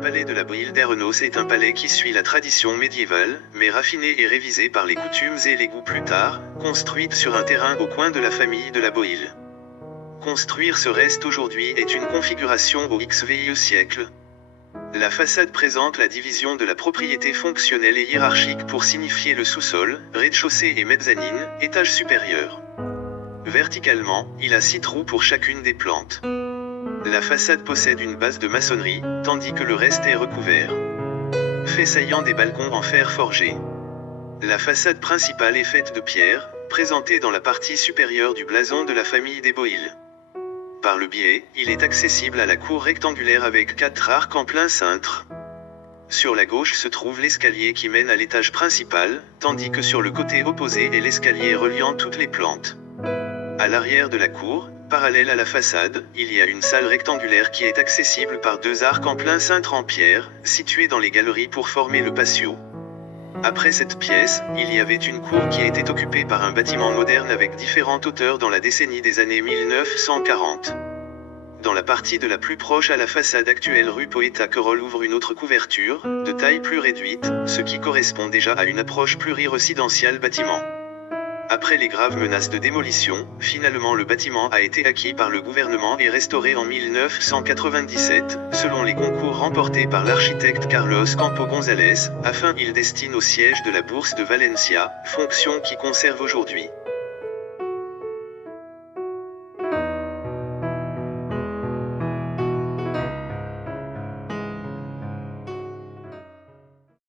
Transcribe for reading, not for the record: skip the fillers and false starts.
palais de la Brille d'Ernos est un palais qui suit la tradition médiévale, mais raffiné et révisé par les coutumes et les goûts plus tard, construite sur un terrain au coin de la famille de la Brille. Construire ce reste aujourd'hui est une configuration au XVIe siècle. La façade présente la division de la propriété fonctionnelle et hiérarchique pour signifier le sous-sol, rez-de-chaussée et mezzanine, étage supérieur. Verticalement, il a 6 trous pour chacune des plantes. La façade possède une base de maçonnerie, tandis que le reste est recouvert. Fait saillant des balcons en fer forgé. La façade principale est faite de pierre, présentée dans la partie supérieure du blason de la famille des Boïl. Par le biais, il est accessible à la cour rectangulaire avec 4 arcs en plein cintre. Sur la gauche se trouve l'escalier qui mène à l'étage principal, tandis que sur le côté opposé est l'escalier reliant toutes les plantes. À l'arrière de la cour, parallèle à la façade, il y a une salle rectangulaire qui est accessible par 2 arcs en plein cintre en pierre, situés dans les galeries pour former le patio. Après cette pièce, il y avait une cour qui était occupée par un bâtiment moderne avec différentes hauteurs dans la décennie des années 1940. Dans la partie de la plus proche à la façade actuelle rue Poeta-Querol ouvre une autre couverture, de taille plus réduite, ce qui correspond déjà à une approche pluri-résidentielle bâtiment. Après les graves menaces de démolition, finalement le bâtiment a été acquis par le gouvernement et restauré en 1997, selon les concours remportés par l'architecte Carlos Campo González, afin il destine au siège de la Bourse de Valencia, fonction qui conserve aujourd'hui.